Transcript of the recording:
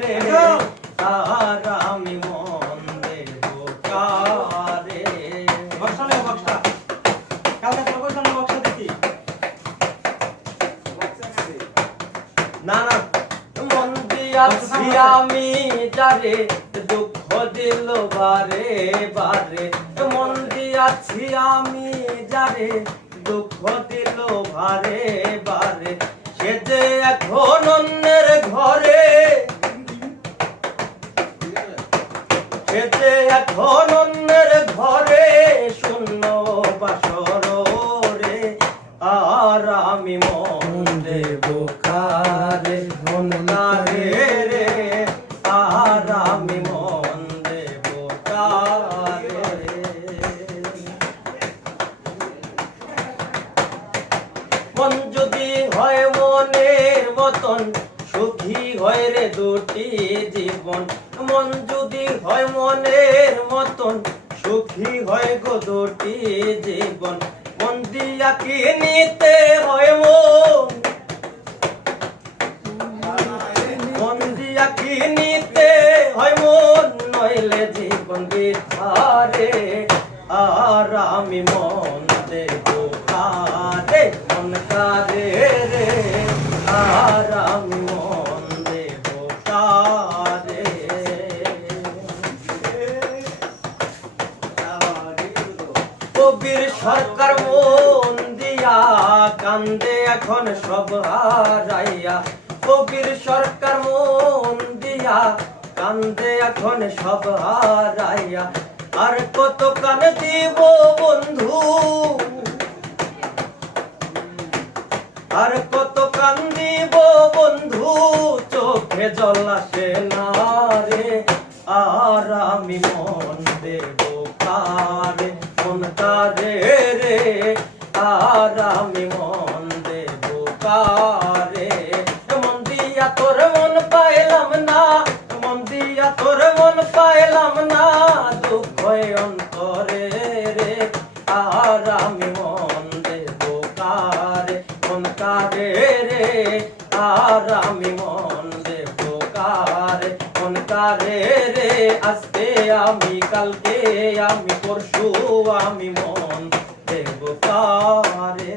রে আর আমি মন দেব কারে। বক্সা নে বক্সা কালকে তো কইছ না বক্সা দিছি না না মন দিয়াছি আমি যারে দুঃখ দিল বারে বারে মন দিয়াছি আমি যারে দুঃখ দিল বারে বারে সে যে এখন অন্যের ঘরে সে যে এখন অন্যের ঘরে শূন্য বাসর রে আর আমি মন দেব কারে মন কারে রে আর আমি মন দেব কারে। মন যদি হয় মনের মতন সুখী হয় রে দুটি জীবন মন যদি হয় মনের মতন সুখী হয় গো দুটি জীবন মন দিয়া কি নিতে হয় মন দিয়া কি নিতে হয় মন নইলে জীবন বিথারে আর আমি মন দেব কারে মন কারে রে আর আমি মন দেব কারে। কবির সরকার মন দিয়া কান্দে এখন সব হারাইয়া কবির সরকার মন দিয়া কান্দে এখন সব হারাইয়া আর কত কান দিব বন্ধু আর কত কান দিব বন্ধু চোখে জল আসে না রে আর আমি মন দেব কারে মন কারে রে আর আমি মন দেব কারে। মন দিয়া তোর মন পাইলাম না মন দিয়া তোর মন পাইলাম না দুঃখ অন্তরে রে আর আমি মন দেব কারে মন কারে রে আর আমি মন দেব কারে মন কারে রে আজকে আমি কালকে আমি পরশু আমি মন দেব কারে।